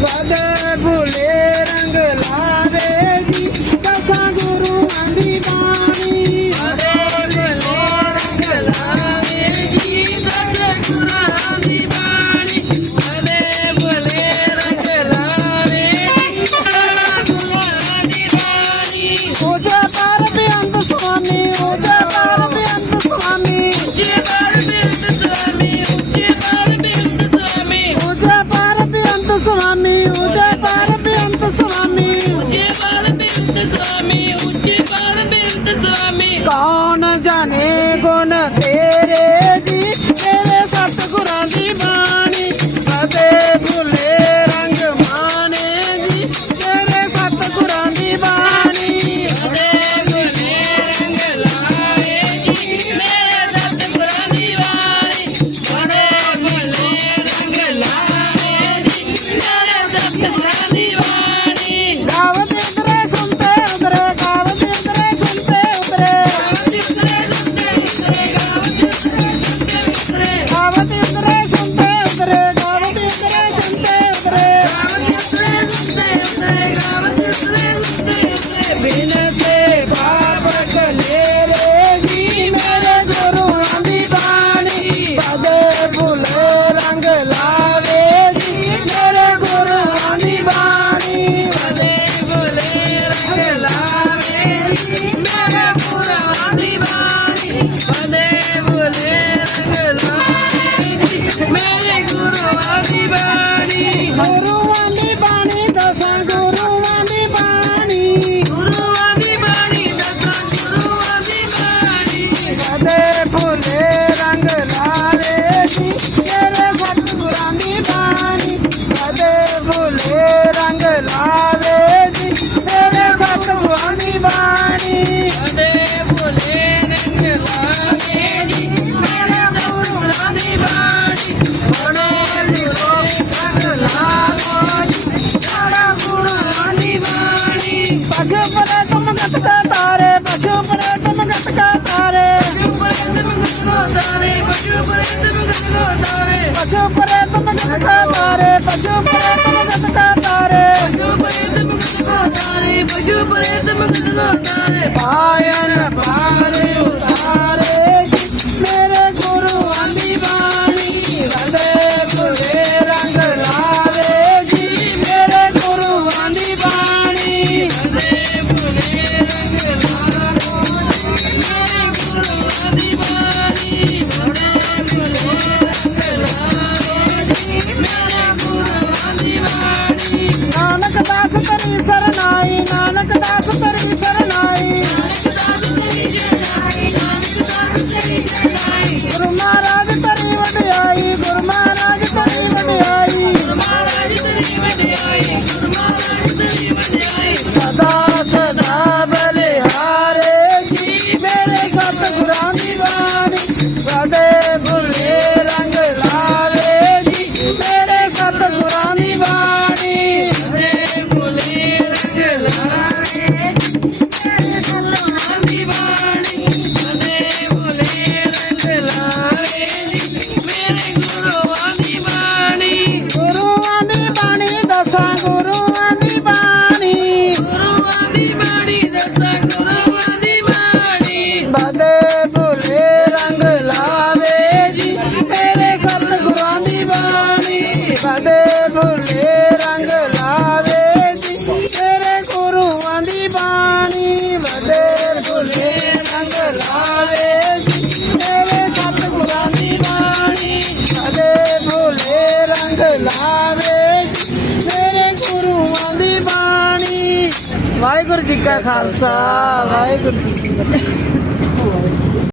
Father. কোন জানে কোন ਲਾਵੇ ਜੀ ਮੇਰੇ ਗੁਰੂਆਂ ਦੀ ਬਾਣੀ ਬਦੇ ਬੁਲੇ ਰੰਗ ਲਾਏ ਮੇਰੇ ਗੁਰੂਆਂ ਦੀ ਬਾਣੀ ਗੁਰੂਆਂ ਦੀ ਬਾਣੀ ਦਸਾਂ ਗੁਰੂਆਂ ਦੀ ਬਾਣੀ। ਗੁਰੂਆਂ ਦੀ ਬਾਣੀ ਦਸਾਂ ਗੁਰੂਆਂ ਦੀ ਬਾਣੀ ਕਦੇ ਭੁਲੇ ਪਸ਼ੂ ਪਰੇ ਤੁਮ ਗਤ ਕਾ ਤਾਰੇ ਪਸ਼ੂ ਪਰੇ ਤੁਮ ਗਤ ਕਾ ਤਾਰੇ ਪਾਇਨ ਪਾਰੇ ਉਤਾਰੇ ਜੀ, ਮੇਰੇ ਗੁਰੂਆਂ ਦੀ ਬਾਣੀ ਵੰਦੇ ਭੁਲੇ ਦਸਾਂ ਗੁਰੂਆਂ ਦੀ ਬਾਣੀ। ਬਦੇ ਭੁਲੇ ਰੰਗ ਲਾਵੇ ਜੀ ਮੇਰੇ ਸਤਿਗੁਰਾਂ ਦੀ ਬਾਣੀ। ਬਦੇ ਭੁਲੇ ਰੰਗ ਲਾਵੇ ਜੀ ਮੇਰੇ ਗੁਰੂਆਂ ਦੀ ਬਾਣੀ। ਬਦੇ ਭੁਲੇ ਰੰਗ ਲਾਵੇ ਜੀ ਗੁਰੂਆਂ ਦੀ ਬਾਣੀ। ਵਾਹਿਗੁਰੂ ਜੀ ਕਾ ਖਾਲਸਾ ਵਾਹਿਗੁਰੂ ਜੀ ਕੀ ਫਤਿਹ।